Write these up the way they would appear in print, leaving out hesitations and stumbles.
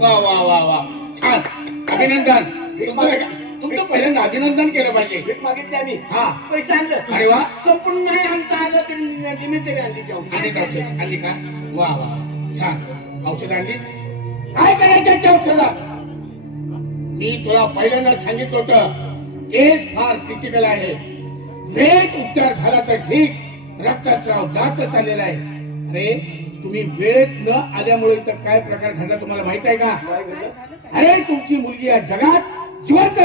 वा वा वा वा छान अभिनंदन तुमचं पहिल्यांदा अभिनंदन केलं पाहिजे मागितले आम्ही हा पैसे आणलं अरे वा संपूर्ण नाही आमचं आलं तरी निमित्त आणली का वा वा छान औषध आणली काय करायचं त्या औषधात मी तुला पहिल्यांदा सांगितलं होतं केस फार क्रिटिकल आहे वेळेत उपचार झाला तर ठीक रक्तस्राव जास्त चाललेला आहे अरे तुम्ही वेळेत न आल्यामुळे तर काय प्रकार घडला तुम्हाला माहित आहे का अरे तुमची मुलगी या जगात जिवंत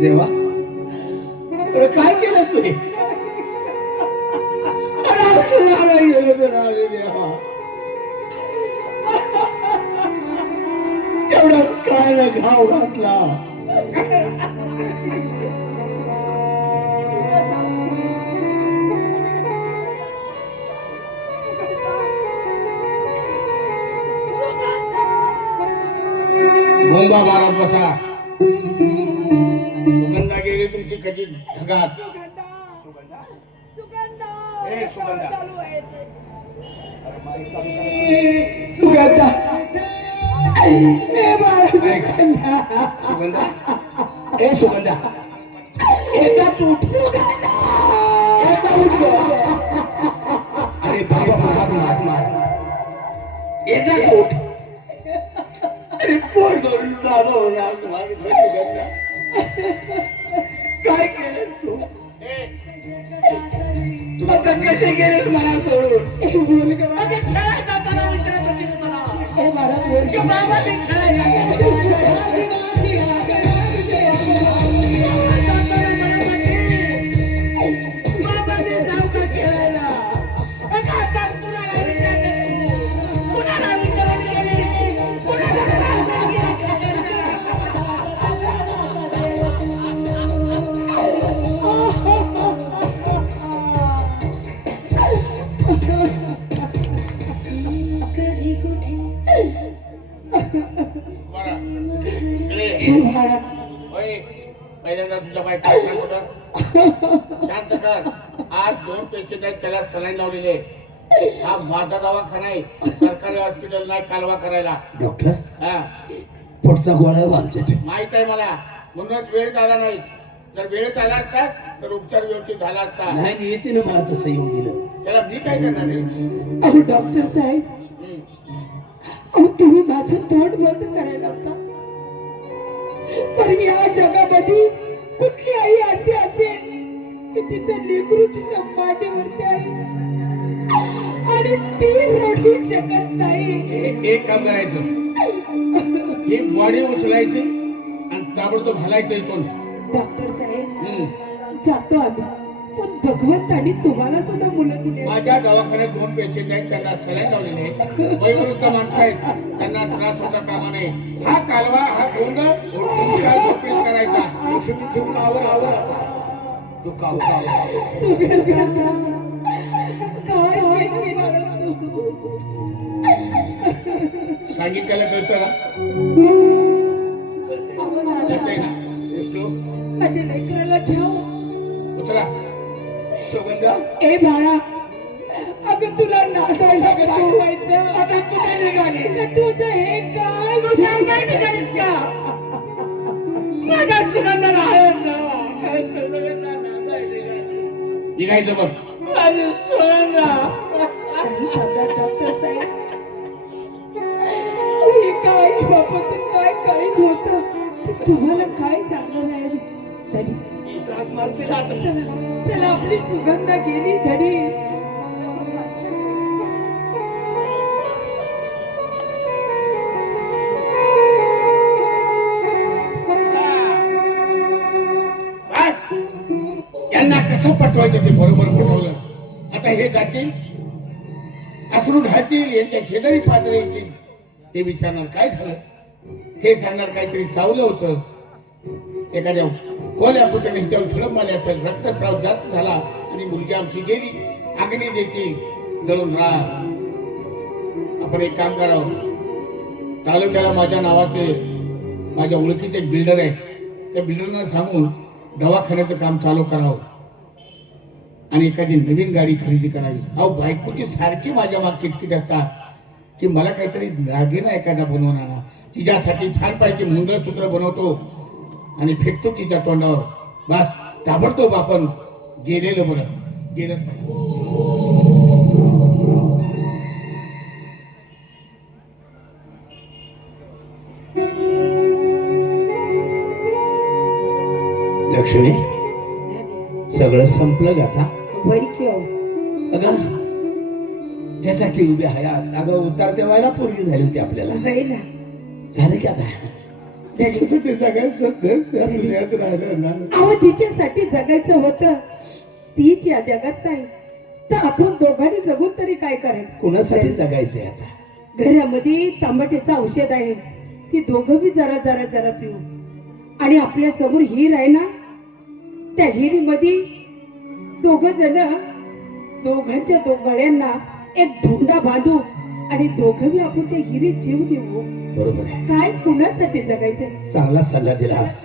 देवा काय केलं तुम्ही देवा तेवढाच काय घाव घातला बोंबा मारत बसा सुगंधा गेली तुमची कधी ढगात सुगंधा सुगंधा ए सुगंधा येतात उठ अरे बाबा मार मार येतात उठ अरे पोट धरून काय केलं तू तू आता कसे गेलेस मला सोडून पहिल्यांदा तुझा बाय काय शांत कर आज 2 पेशंट आहेत त्याला सलाईन लावलेले हा माझा दवाखाना आहे सरकारी हॉस्पिटल नाही कालवा करायला डॉक्टर हा पुढचा गोळा आमच्या माहित आहे मला म्हणूनच वेळ झाला नाही जर वेळेत आला असता तर उपचार व्यवस्थित झाला असता नाही येते ना मला तसं येऊन दिलं त्याला मी काय करणार आहे अहो डॉक्टर साहेब अहो तुम्ही माझं तोंड बंद करायला होता पण या जगामध्ये कुठली आई अशी असेल की तिचं लेकरू तिच्या मांडीवरती आहे आणि ती रडू शकत नाही एक काम करायचं ही बॉडी उचलायची आणि ताबडतोब हलायचं इथून डॉक्टर साहेब जातो आम्ही पण भगवंतानी तुम्हाला सुद्धा मुलं दिली माझ्या दवाखान्यात 2 पेशंट आहेत त्यांना सलाईन लावलेले आहेत वयोवृद्ध माणसं आहेत त्यांना त्रास होता कामा नये हा कालवा हा गोंध करायचा सांगितल्याला कळतं ना माझ्या लेकराला घ्या उतरा सुगंधा ए बाळा अगं तुला नादायला व्हायचं आता कुठे निघाली तुझं हे काय तू काय निघालीस का माझ्या सुगंधाला निघायचं बघ माझी सुगंधा डॉक्टर साहेब हे काय बापाचं काय काहीच होतं तुम्हाला काय सांगणार आहे तरी चला आपली सुगंधा गेली धडी यांना कसं पटवायचं ते बरोबर पटवलं आता हे जातील अश्रू ढाळतील यांच्या शेजारी पात्र येतील ते विचारणार काय झालं हे सांगणार काहीतरी चावलं होतं एखाद्या कोल्या पुत्राने हिच्यावर झडप मारल्याचं रक्तस्राव जास्त झाला आणि मुलगी आमची गेली अग्नी देतील जळून राहा. आपण एक काम करावं, तालुक्याला माझ्या नावाचे माझ्या ओळखीचे एक बिल्डर आहे, त्या बिल्डरना सांगून दवाखान्याचं काम चालू करावं आणि एखादी नवीन गाडी खरेदी करावी. अहो बायकोची सारखी माझ्या माग किटकिट असतात की मला काहीतरी दागिना एखादा बनवून आणा, तिच्यासाठी छान पैकी मंगळसूत्र बनवतो आणि फेकतो तिच्या तोंडावर. बस ताबडतोब आपण गेलेलं बरं, गेलं पाहिजे. लक्ष्मी, सगळं संपलं गाथा. वै किंवा अगं ज्यासाठी उभे हयात अगं उतरत्या व्हायला पोरगी झाली होती आपल्याला. वै ना झालं की आता त्याच्यासाठी सगळ्या सदस्य दुनियात राहिलं ना. अहो जिच्यासाठी जगायचं होतं तीच या जगात नाही तर आपण दोघांनी जगून तरी काय करायचं. कोणासाठी जगायचंय आता. घरामध्ये तांबटेचं औषध आहे, ती दोघं बी जरा जरा जरा पिऊ. आणि आपल्या समोर हिर आहे ना, त्या हिरीमध्ये दोघं जण दोघांच्या गळ्यांना एक धोंडा बांधू आणि दोघं बी आपण त्या हिरीत जीव देऊ. बरोबर आहे. काय कुणासाठी जगायचं. चांगला सल्ला दिलास.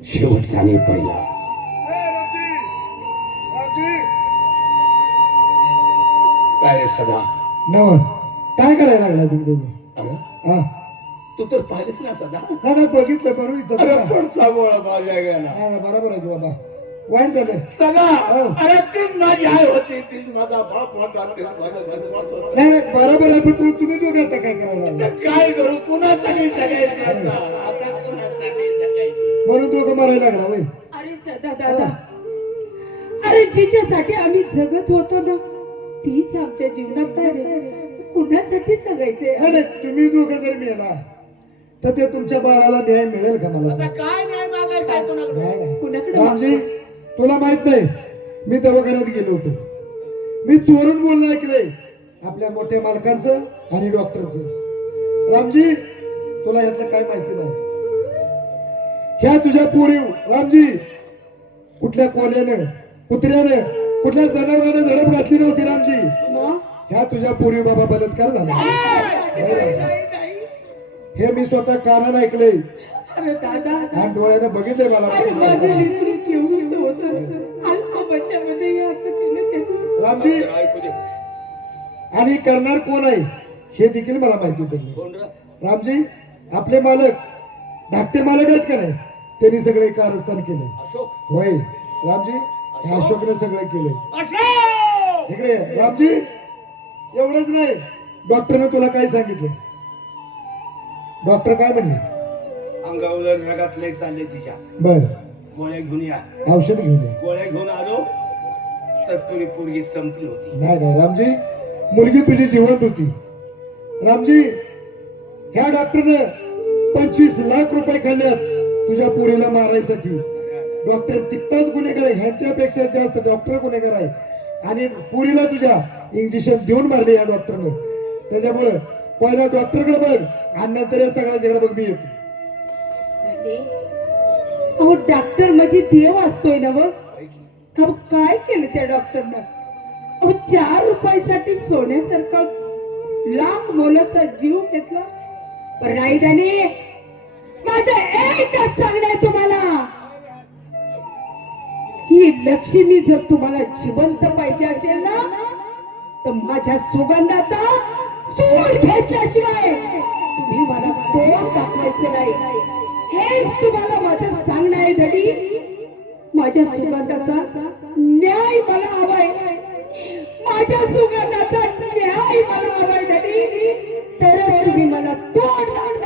शेवटचा आणि पहिला. काय रे सदा नव काय करायला लागला तुम्ही दोघं? अगं हा तू तर पाहिलंच ना सदा. नाही नाही, बघितलं बरोबर. अरे पुढचा गोळा माझ्या गेला. नाही नाही, बरोबर आहे की बाबा, वाईट झालं. सदा हो. अरे तीच माझी आई होती, तीच माझा बाप होता, तीच माझा धनवाट होता. नाही नाही, बरोबर आहे, पण तुम्ही दोघं आता काय करायला लागला? आता काय करू, कुणासाठी जगायचं आता? आता कुणासाठी जगायचं? म्हणून दोघं मारायला लागला वय. अरे सदा दादा, अरे जिच्यासाठी आम्ही जगत होतो ना तीच आमच्या जीवनात नाही रे. कुणासाठी जगायचंय. नाही नाही, तुम्ही दोघं जर मिळाला तर ते तुमच्या बाळाला न्याय मिळेल का मला आता सांग? काय नाही मागायचं आहे कोणाकडे? नाही नाही. कुणाकडे रामजी, तुला माहित नाही, मी दवाखान्यात गेलो होतो. मी चोरून बोलणं ऐकलंय आपल्या मोठ्या मालकांचं आणि डॉक्टरचं. रामजी, तुला यातलं काय माहिती नाही. ह्या तुझ्या पोरी रामजी कुठल्या कोल्यानं, कुत्र्यानं, कुठल्या जनावरानं झडप घातली नव्हती रामजी. मग? ह्या तुझ्या पोरी बाबा बलात्कार झाला. हे मी स्वतः कानानं ऐकलंय अरे दादा, आणि डोळ्यानं बघितलंय अरे माझं मला. लेकरू केवढंसं होतं. अल्प बच्च्यामध्ये असं केलं त्यांनी. रामजी, ऐकू दे. आणि करणार कोण आहे हे देखील मला माहिती पडले. कोण रे? रामजी, आपले मालक धाकटे मालक आहेत का नाही, त्यांनी सगळे कारस्थान केले. अशोक. होय रामजी, ह्या अशोकने सगळं केलंय. अशोक. इकडे ये. रामजी, एवढंच नाही, डॉक्टरने तुला काय सांगितलं? डॉक्टर काय म्हणले? अंगावर रगात लय चालले तिच्या. बर, गोळ्या घेऊन या. औषध घेऊन ये. गोळ्या घेऊन आलो तर तुरी पोरगी संपली होती. नाही नाही रामजी, मुलगी तुझी जिवंत होती. रामजी, ह्या डॉक्टरनं 25 लाख रुपये खाल्ल्यात तुझ्या पोरीला मारायसाठी. डॉक्टर तितकाच गुन्हेगार आहे, ह्यांच्यापेक्षा जास्त डॉक्टर गुन्हेगार आहे. आणि पोरीला तुझ्या इंजेक्शन देऊन मारले या डॉक्टरनं. त्याच्यामुळं पहिला डॉक्टरकडे बघ आणि नंतर या सगळ्याच्याकडे बघ. मी येतो. अहो डॉक्टर म्हणजे देव असतोय ना. व काय केलं त्या डॉक्टरनं? अहो 4 रुपयासाठी सोन्यासारखा लाख मोलाचा जीव घेतला. पण नाही त्याने. माझं एकच सांगणं आहे तुम्हाला, ही लक्ष्मी जर तुम्हाला जिवंत पाहिजे असेल ना तर माझ्या सुगंधाचा सूड घेतल्याशिवाय तुम्ही मला तोंड दाखवायचं नाही. हेच तुम्हाला माझं सांगणं आहे धडी. माझ्या सुगंधाचा न्याय मला हवाय. माझ्या सुगंधाचा न्याय मला हवाय धडी. तरच तुम्ही मला तोंड दाखवा.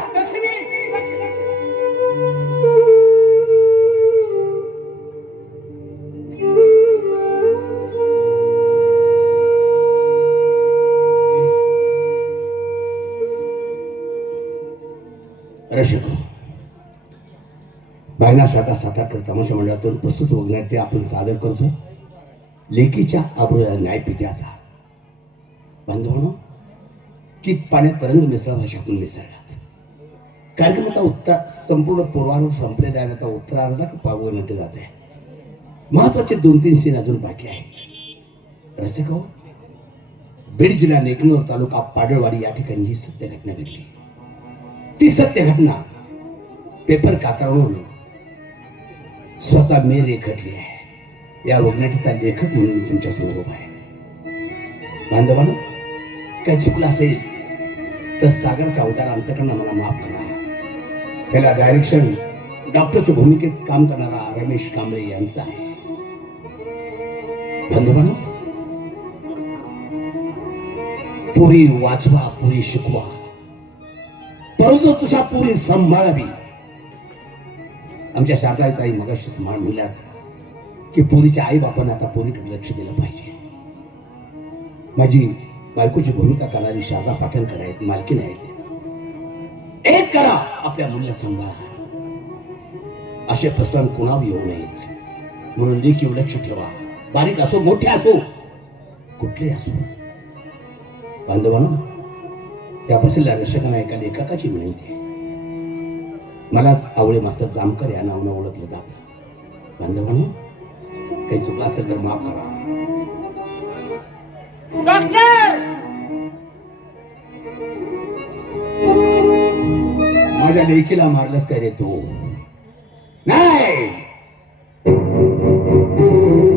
रसिक बायना साता साताकडे तमाशा मंडळातून प्रस्तुत वगनाट्य आपण सादर करतो. लेकीच्या आबरूला न्याय पित्याचा. बांधवांनो, की पाण्यात तरंग मिसळा भाषातून मिसळल्यात. कार्यक्रमाचा उत्तर संपूर्ण पूर्वार्ध संपलेला आहे. आता उत्तरार्धात पावगनाट्य जाते. महत्वाचे 2-3 सीन अजून बाकी आहेत. रसिक हो, बीड जिल्हा नेकनूर तालुका पाडळवाडी या ठिकाणी ही सत्य घटना घडली. ती सत्य घटना पेपर कातरवून स्वतः मी रेखटली आहे. या वगनाटीचा लेखक म्हणून मी तुमच्या समोर उभा आहे. बांधवांनो, काही चुकलं असेल तर सागरचा अवतार अंतकरणं मला माफ करा. याला डायरेक्शन डॉक्टरच्या भूमिकेत काम करणारा रमेश कांबळे यांचा आहे. बांधवांनो, पुरी वाचवा, पुरी शिकवा, परंतु तुझा पुरी सांभाळावी. आमच्या शारदाताई मगाशी सांभाळ म्हणल्यात की पुरीच्या आई बापांना आता पुरीकडे लक्ष दिलं पाहिजे. माझी बायकोची भूमिका करणारी शारदा पाटणकर आहेत, मालकीण आहेत. एक करा, आपल्या मुलीला सांभाळा. असे प्रसंग कुणावर येऊ नयेत म्हणून लेखीवर लक्ष ठेवा. बारीक असो, मोठे असो, कुठले असो. बांधवांनो, या बसलेल्या दर्शकांना एका लेखकाची विनंती आहे. मलाच आवळे मास्तर जामकर या नावानं ओळखलं जातं. बांधवांनो, काही चुकलं असेल तर माफ करा. डॉक्टर, माझ्या लेकीला मारलंस काय रे तू? नाही,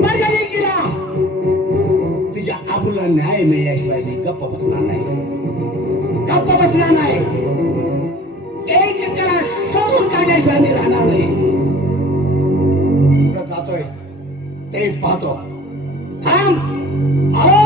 माझ्या लेकीला तुझ्या आबूला न्याय मिळल्याशिवाय मी गप्प बसणार नाही. गप्प बसणार नाही. एक एकाला शोधून काढल्याशिवाय मी राहणार नाही. कुठं जातोय तेच पाहतो. थांब, आलो.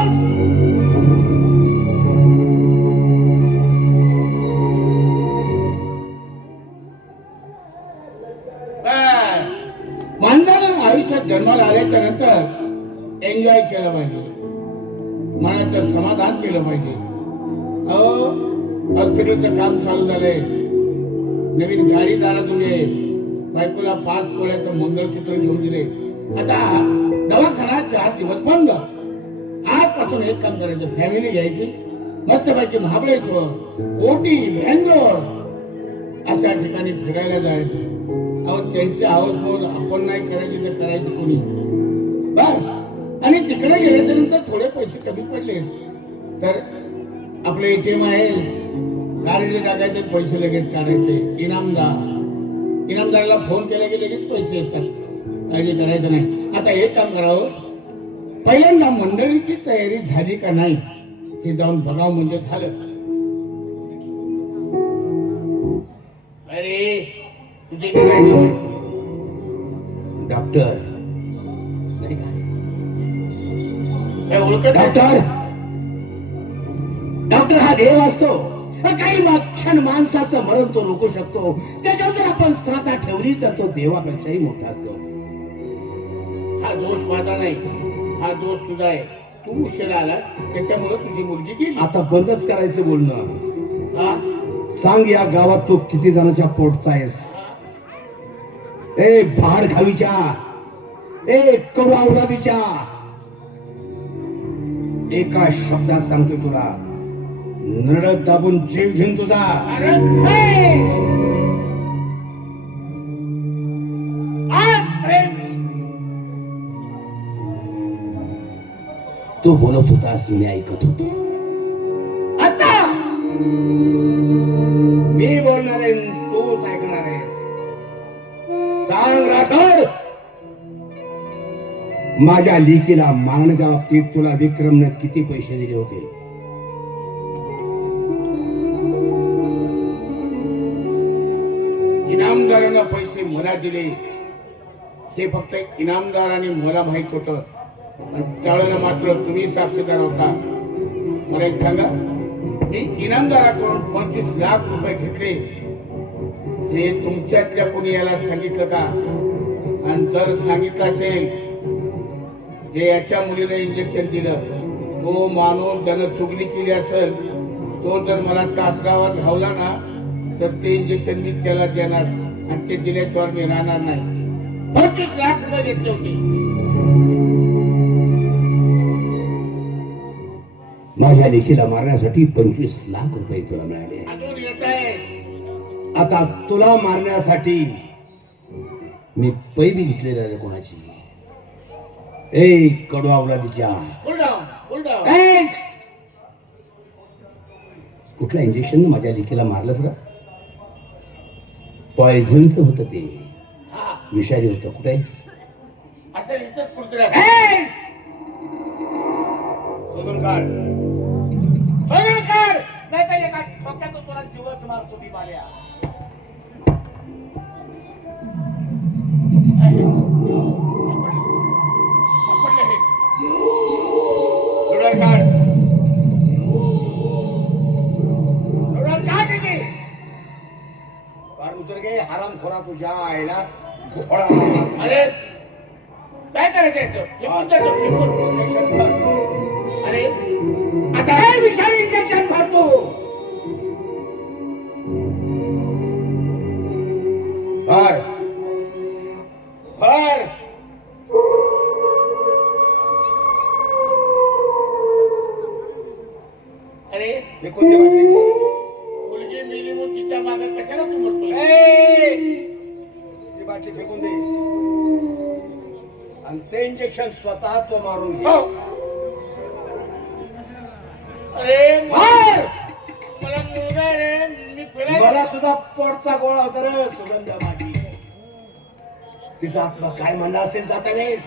माणसानं आयुष्यात जन्माला आल्याच्या नंतर एन्जॉय केलं पाहिजे, मनाचं समाधान केलं पाहिजे. अहो, हॉस्पिटलचं काम चालू झालंय, नवीन गाडी दारातून ये, बायकोला 5 तोळ्याचं मंगळसूत्र घेऊन दिले. आता दवाखाना 4 दिवस बंद. आजपासून एक काम करायचं, फॅमिली घ्यायची, मस्तपैकी महाबळेश्वर, ओटी, बेंगलोर अशा ठिकाणी फिरायला जायचं. अहो, त्यांच्या हाऊसफुल आपण नाही करायची तर करायची कोणी? बस. आणि तिकडे गेल्याच्या नंतर थोडे पैसे कमी पडले तर आपले ATM आहे, कार्डले टाकायचे, पैसे लगेच काढायचे. इनामदाराला फोन केला की लगेच पैसे येतात. काळजी करायचं नाही. आता एक काम करावं, पहिल्यांदा मंडळीची तयारी झाली का नाही हे जाऊन बघावं म्हणजे झालं. अरे तुझे डॉक्टर नाही का? काय ओळखत नाही? डॉक्टर, डॉक्टर हा देव असतो. काही क्षण माणसाचं मरण तो रोखू शकतो. त्याच्यावर जर आपण श्रद्धा ठेवली तर तो देवापेक्षाही मोठा असतो. हा दोष माझा नाही, हा दोष तुझा आहे. तू उशीर आला त्याच्यामुळे तुझी मुलगी गेली. आता बंदच करायचं बोलणं. हा? सांग, या गावात तू किती जणांच्या पोटचा आहेस? ए भाड खावीच्या, ए कवडा औलादीच्या, एका शब्दात सांगतो तुला, नरड दाबून जीव घेऊन तुझा. अरे हे! आजपर्यंत तू बोलत होतास, मी ऐकत होतो. आता मी बोलणार आहे, तूच ऐकणार आहेस. सांग राठोड, माझ्या लेकीला मागण्याच्या बाबतीत तुला विक्रमने किती पैसे दिले होते? इनामदारांना पैसे मला दिले हे फक्त इनामदारांनी मला माहित होतं. त्यावेळेला मात्र तुम्ही साक्षीदार होता. मला एक सांगा, मी इनामदाराकडून 25 लाख रुपये घेतले हे तुमच्यातल्या कोणी याला सांगितलं का? आणि जर सांगितलं असेल, जे याच्या मुलीला इंजेक्शन दिलं तो माणूस ज्यानं चुगली केली असेल, तो जर मला तासगावात घावला ना तर ते इंजेक्शन मी त्याला देणार आणि ते दिल्याशिवाय मी राहणार नाही. 25 लाख रुपये घेतले होते. माझ्या लेखीला मारण्यासाठी 25 लाख रुपये तुला मिळाले. अजून येत आहे. आता तुला मारण्यासाठी मी पैबी घेतलेली आहे कोणाची? ए कडू अवलादीच्या, Hold on. ए, कुठल्या इंजेक्शन माझ्या लेकीला मारलंच रा? पॉयझनचं होतं ते, हा, विषारी होतं. कुठे असं इथंच कुठतरी ए! शोधून काढ, शोधून काढ, नाही तर एका ठोक्यात तुला जीवच मारतो ती बाल्या. सापडलं हे. डोळा काढ, डोळा काढ त्याची. काढ उतर गे हराम खोरा तुझ्या आईला घोडा. अरे काय करायचं याचं? फेकून देतो, फेकून. इंजेक्शन भर. अरे आता हे विषारी इंजेक्शन भरतो. भर भर. अरे हे कोणते वाटले? मुलगी मेली म्हणून तिच्या मागे कशाला तू म्हणतोय? ती बाटली फेकून दे आणि ते इंजेक्शन स्वतः तो मारून घे. अरे मार. मला मुलगा आहे रे, मी फिरायला. मला सुद्धा पोटचा गोळा होता रे सुगंध माझी. तिचा आत्मा काय म्हणला असेल जाता वेळेस.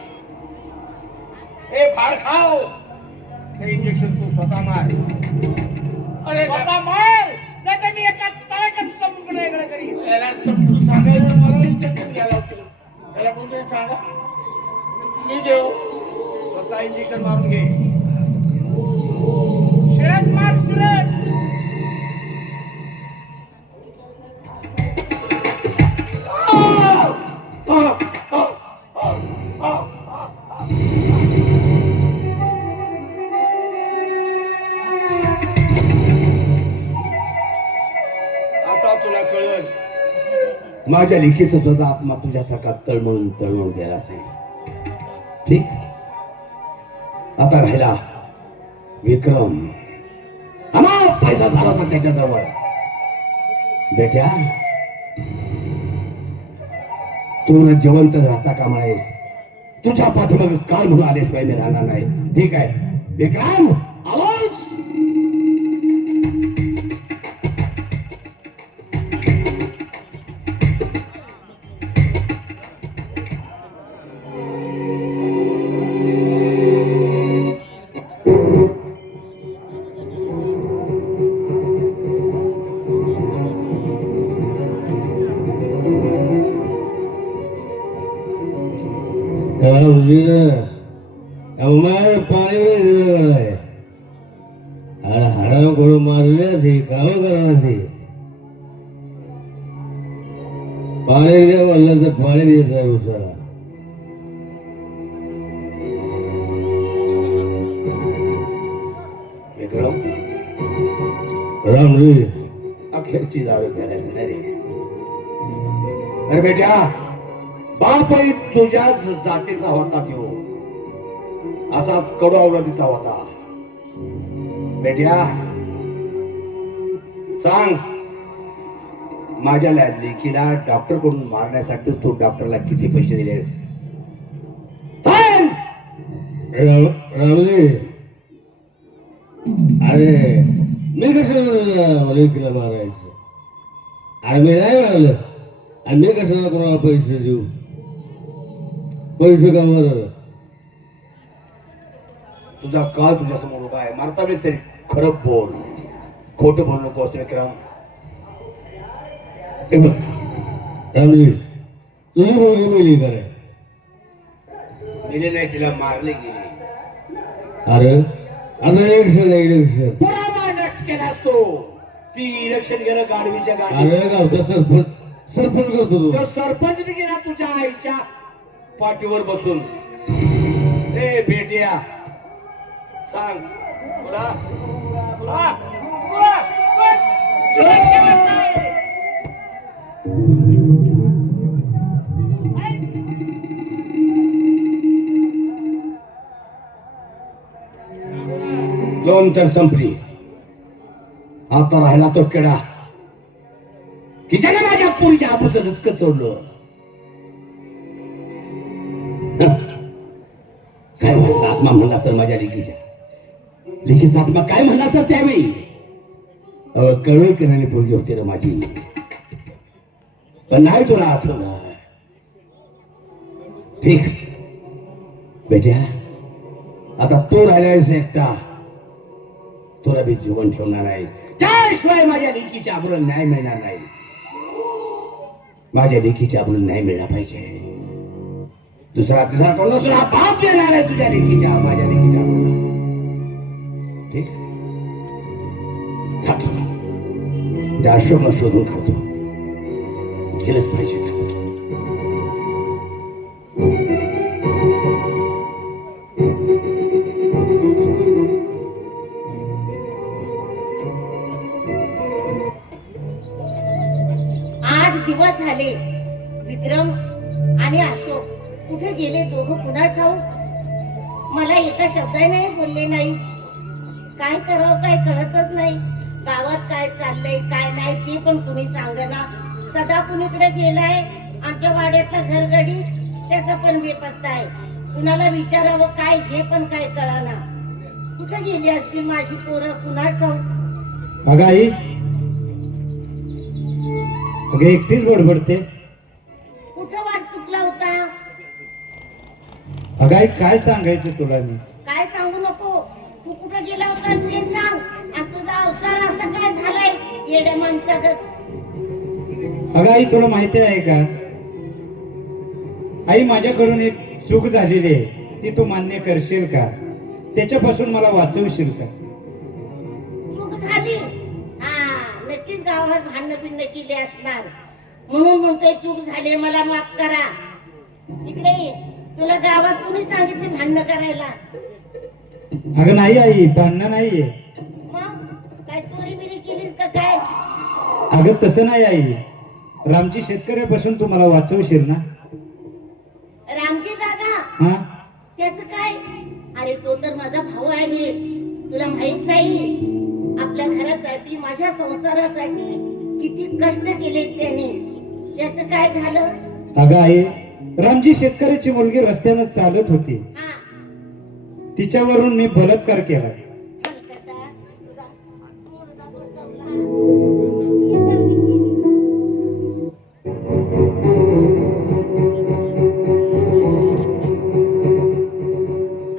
हे फार खाव. ते इंजेक्शन तू स्वतः मार. अरे स्वतः मार, नाही तर मी एका तळ्याच्या तुझा मुलगा इकडे करीन. याला समजून सांगायला मला इंजेक्शन घ्यायला होतं. त्याला कोणतरी सांगा, मी देऊ. स्वतः इंजेक्शन मारून घे. शिरत मार, शिरत. आता तुला कळलं माझ्या लेकीचा सुद्धा आत्मा तुझ्यासारखा तळमळून गेला असेल. ठीक. आता राहिला विक्रम. अमाप पैसा झाला होता त्याच्याजवळ. बेट्या, तू न जिवंत राहता कामा नयेस. तुझ्या पाठीमागे काळ म्हणून आल्याशिवाय मी राहणार नाही. ठीक आहे विक्रम, आलोच. हराम करून मारले काम करणार. पाणी द्या म्हणलं तर पाणी देत नाही उसाला. विक्रम, रामजी, अखेरची दारू प्यायलाच नाही रे. अरे बेट्या, बापही तुझ्याच जातीचा होता तो. असाच कडू अवलादीचा होता. बेट्या सांग, माझ्या लेकीला डॉक्टर कडून मारण्यासाठी तू डॉक्टरला किती पैसे दिलेस? सांग. रामजी, अरे मी कसं लेकीला मारायचं? अरे मी नाही मारलं. आणि मी कशाला कोणाला पैसे देऊ? पैसे का मार? तुझा काळ तुझ्या समोर उभा आहे. मारता वेळेस तरी खरं बोल, खोटं बोल नकोस विक्रम. रामजी, तुझी मुलगी मेली काय? मेले नाही, तिला मारले गेले. अरे आता इलेक्शन पुरावा नष्ट केलास तू. ती इलेक्शन गेलं गाडवीच्या गाडी. अरे गावचा सरपंच करतो तू. तो सरपंच गेला तुझ्या आईच्या पाठीवर बसून. ए बेटिया सांग, तुला तुला तुला तुला केलं काय? दोन तर संपली. आता राहिला तो किडा की ज्याने माझ्या पुरीच्या आपूचं लुचकं चोडलं. काय वाटलं आत्मा म्हणला सर माझ्या लेकीच्या. लेकीचा आत्मा काय म्हणला सर त्यावेळी कळवळ करणारी पोरगी होती रे माझी, पण नाही तुला आठवलं. ठीक बेट्या, आता तू राहिलायस एकटा, तुला बी जीवन ठेवणार आहे. त्याशिवाय माझ्या लेकीच्या आबरून न्याय मिळणार नाही. माझ्या लेकीच्या आबरून न्याय मिळला पाहिजे. दुसरा तिसरा कोण दुसरा बाप देणार आहे तुझ्या लेकीच्या माझ्या लेकीच्या आबरूला. ठीक, जातो त्या अशोकला शोधून काढतो. गेलंच पाहिजे त्या. दिवस झाले विक्रम आणि अशोक कुठे गेले दोघं पुन्हा ठाऊक. मला एका शब्दाने बोलले नाही. काय करावं काय कळतच नाही. गावात काय चाललंय काय नाही ते पण कुणी सांगना. सदा कुणीकडे गेलाय. आमच्या वाड्यातला घरगडी त्याचा पण बेपत्ता आहे. कुणाला विचारावं काय हे पण काय कळाना. कुठे गेली असतील माझी पोरं पुन्हा ठाऊक. अगं आई, अगं एकटीच बडबडते. कुठं वाट चुकला होता. अगं आई, काय सांगायचं तुला मी. काय सांगू नको. तू कुठं गेला होता ते सांग. आणि तुझा अवतार असा काय झालाय येड्या माणसागत. अगं आई, तुला माहिती आहे का आई, माझ्याकडून एक चूक झालेली आहे. ती तू मान्य करशील का? त्याच्यापासून मला वाचवशील का? चूक झाली. नक्कीच गावात भांडण बिंड केली असणार म्हणून म्हणतोय चूक झाली मला माफ करा. इकडे ये. तुला गावात कुणी सांगितले भांडण करायला? अगं नाही आई, भांडणं नाहीये. मग काय चोरी बिरी केलीस का काय? अगं तसं नाही आई, रामजी शेतकऱ्यापासून तू मला वाचवशील ना? रामजी दादा हा, त्याच काय? अरे तो तर माझा भाऊ आहे. तुला माहित नाही आपल्या घरासाठी माझ्या संसारासाठी किती कष्ट केले त्याने. त्याच काय झालं? अगं आई, रामजी शेतकऱ्याची मुलगी रस्त्यानं चालत होती. हा तिच्यावरून मी बलात्कार केला.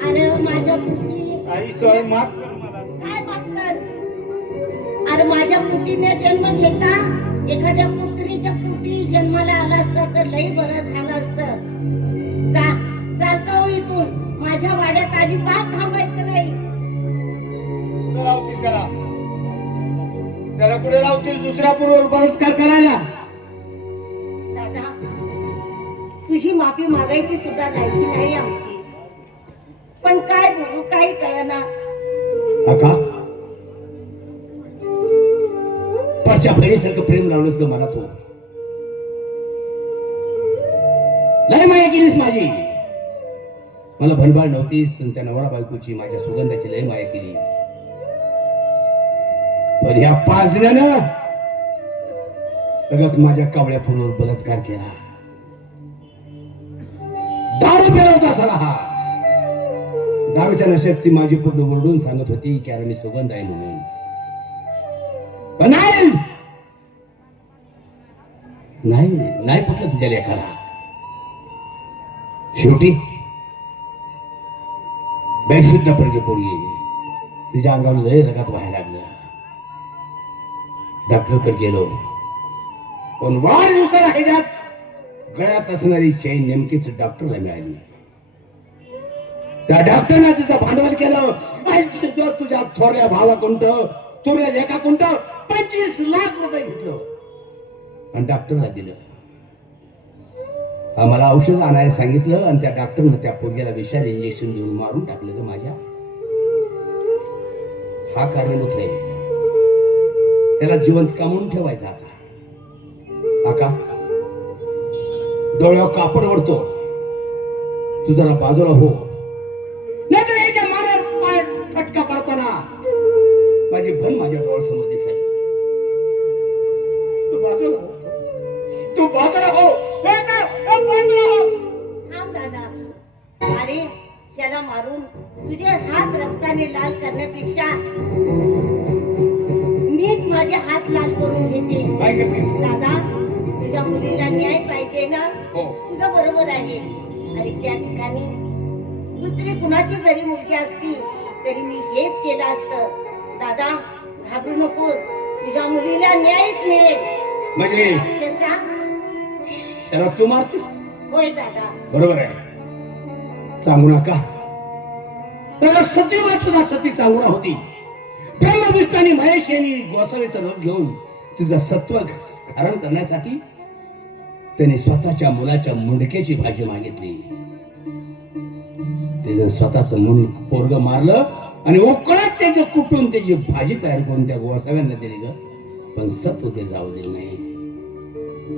अरे माझ्या पुटी आई सॉरी, माफ कर मला. काय मागतात? अरे माझ्या पुटीने जन्म घेता एखाद्या पुत्रीच्या पुटी जन्माला आला असता तर लई बरं झालं असतं. चालतो हो इथून. माझ्या वाड्यात अजिबात थांबायचं नाही. कुठे लावतीस त्याला? त्याला कुठे लावतीस दुसऱ्या पूर्वर बलात्कार करायला? दादा तुझी माफी मागायची सुद्धा लायकी नाही आमची. पण काय बोलू काही कळना. काका, परच्या बहिणीसारखं प्रेम लावलंस ग मला तू. लय माया केलीस माझी. मला भनभाळ नव्हतीस, त्या नवरा बायकोची माझ्या सुगंधाची लय माया केली. पण ह्या पाजण्यानं बघत माझ्या कावळ्या पूर्वर बलात्कार केला. दारू पेरवता सला हा. दारूच्या नशेत ती माझी पूर्ण ओरडून सांगत होती की अरे मी सुगंध आहे म्हणून. पण नाही पटलं तुझ्या लेखाला. शेवटी बेशुद्ध पोरगी तिच्या अंगावर लय रगात व्हायला लागलं. डॉक्टरकडे गेलो, पण वाढदिवसाला ह्याच्यात गळ्यात असणारी चेन नेमकीच डॉक्टरला मिळाली. त्या डॉक्टरने तिचं भांडवल केलं. तुझ्या थोरल्या भावाकडून थोरल्या लेखाकडून 25 लाख रुपये घेतलं आणि डॉक्टरला दिलं. आम्हाला औषध आणायला सांगितलं आणि त्या डॉक्टरनं त्या पोरग्याला विषारी इंजेक्शन देऊन मारून टाकलं. तर माझ्या हा कारणीभूत आहे. त्याला जिवंत कामून ठेवायचा. आता डोळ्यावर कापड ओढतो. तू जरा बाजूला हो, नाहीतर याच्या मारात फटका पडताना माझी भन माझ्या डोळ्यासमोर दिसेल. तू बाजूला हो, तू बाजूला हो, बाजूला हो. थांब दादा. अरे त्याला मारून तुझे हात रक्ता हाताने लाल करण्यापेक्षा मीच माझे हात लाल करून घेते. काय करतेस? दादा, तुझ्या मुलीला न्याय पाहिजे ना? हो. तुझं बरोबर आहे. अरे त्या ठिकाणी दुसरी कुणाची जरी मुलगी असती तरी मी हेच केलं असतं. दादा, घाबरू नको, तुझ्या मुलीला न्यायच मिळेल. म्हणजे अक्षरशः त्याला तू मारते? होय दादा. बरोबर आहे, सांगू नका. त्याला सत्यवाद सुद्धा सती चांगला होती. ब्रह्मविष्णू आणि महेश यांनी गोसावीचं रूप घेऊन तिचं सत्व धारण करण्यासाठी त्याने स्वतःच्या मुलाच्या मुंडक्याची भाजी मागितली. त्यानं स्वतःच पोरग मारलं आणि उकळत त्याचं कुटून त्याची भाजी तयार करून त्या गोसाव्यांना दिली ग. पण सत्व ते जाऊ दिलं नाही.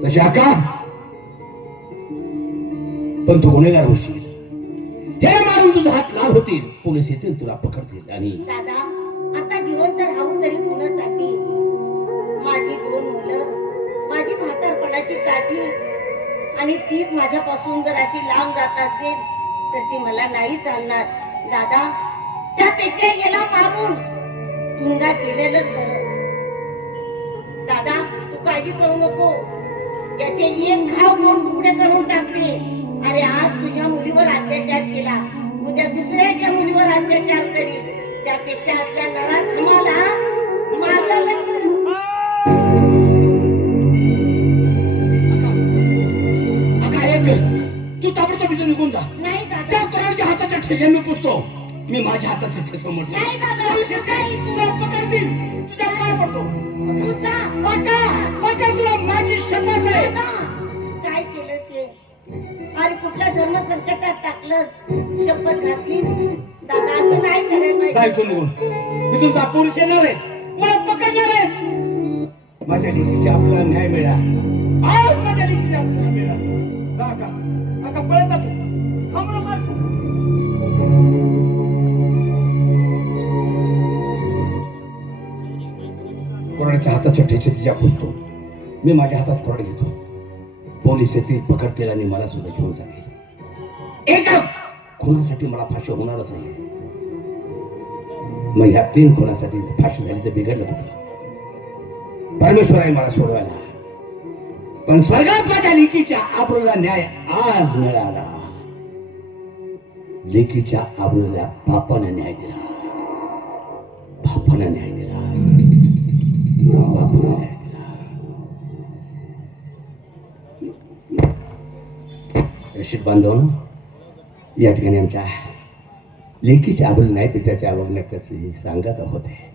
तशा का? पण तू गुन्हेगार होशील. हे मारून तुझा हात लाल होतील, पोलीस येतील, तुला पकडतील. आणि दादा, आता जिवंत राहून तरी कुणासाठी? माझी 2 मुलं, माझी म्हातारपणाची काठी, आणि तीच माझ्यापासून जर अशी लांब जात असेल तर ती मला नाही चालणार. दादा, त्यापेक्षा याला मारून तुंगा केलेलंच बरं. दादा, तू काळजी करू नको, याचे एक घाव 2 तुकडे करून टाकते. अरे, आज तुझ्या मुलीवर अत्याचार केला, उद्या दुसऱ्याच्या मुलीवर अत्याचार करील. त्यापेक्षा असल्या नरात आम्हाला मारलं नाही. तू ताबडतोब इथून निघून जा. नाही दादा, त्या कोणाच्या हाताच्या ठेसे मी पुसतो. मी माझ्या हाताचे ठेस म्हणतो. नाही दादा, तुला पकडतील. तुझ्या पाया पडतो. तुझा बघा, तुला माझी शपथ आहे. काय केलं ते? अरे, कुठल्या धर्म संकटात टाकलं, शपथ घातली. दादा, असं नाही करायला जा पाहिजे. इथून निघून. इथून जा, पोलीस येणार आहे, मला पकडणार आहे. माझ्या लेकीच्या आपल्याला न्याय मिळा. आज माझ्या लेकीच्या आपल्याला मिळा. जा का पळत जातो. थांबू नका. कोणाच्या हाताच्या ठेचे तिच्या पुसतो. मी माझ्या हातात कोरड घेतो. पोलीस येतील, पकडतील आणि मला सुद्धा घेऊन जातील. एका खुनासाठी मला फाशी होणारच आहे. मग ह्या 3 खुनासाठी फाशी झाली तर बिघडलं कुठं? परमेश्वर आहे मला सोडवायला. पण स्वर्गात माझ्या लेकीच्या आबरूला न्याय आज मिळाला. लेकीच्या आबरूला बापानं न्याय दिला. बापानं न्याय दिला. बापानं न्याय दिला. रशीद बांधवनं, या ठिकाणी आमच्या लेकीच्या आबरूला न्याय पित्याच्या अवघण्यात कसे सांगत होते.